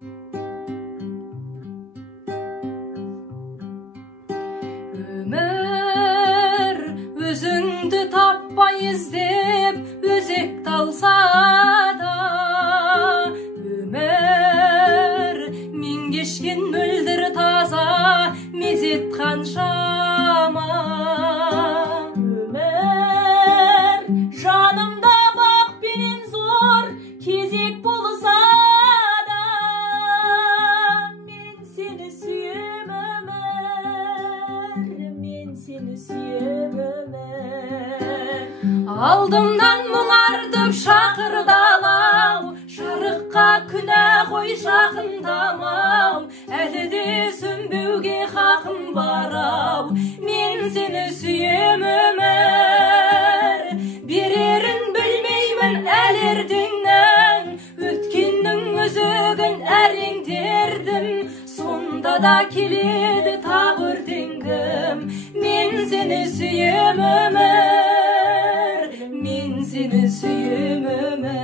Ömür özüңді tapпай іздеп өзек талса да, өмір мен кешкен мөлдір таза мезет қаншама. Өмір жанымда бақ пенен зор кезек болса да, мен сені сүйем өмір, мен сені сүйем өмір. Алдымнан мұңартып шақырды алау, жарыққа күнә қой жақындамау, әлі де сөнбеуге хақым бар ау, мен сені сүйем өмір. Берерін білмеймін әлі ертеңнің, өткеннің өзегін әреңдердім, сонда да келеді тағы ертеңгім, мен сені сүйем өмір, мен сені сүйем өмір.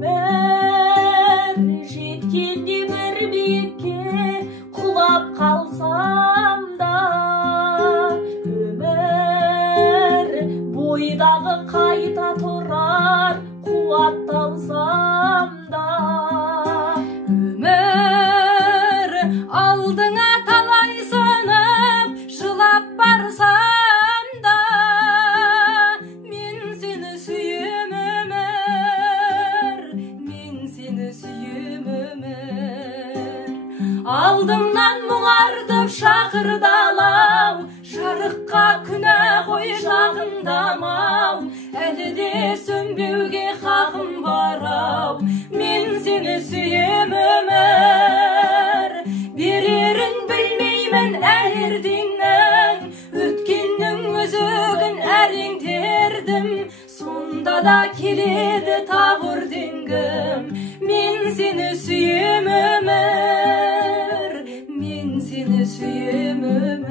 Өмір жеткенде бір биікке құлап қалсам да, өмір бойдағы қайта тұрар қуатталсам да, өмір алдыңа талай сынып жылап барсам да, мен сені сүйем өмір, мен сені сүйем өмір. Алдымнан мұңартып шақырды алау, жарыққа күнә қой жақындамау, әлі де сөнбеуге хақым бар ау, мен сені сүйем өмір. Берерін білмеймін әлі ертеңнің, өткеннің өзегін әреңдердім, сонда да келеді тағы ертеңгім, мен сені сүйем өмір, мен сені сүйем өмір.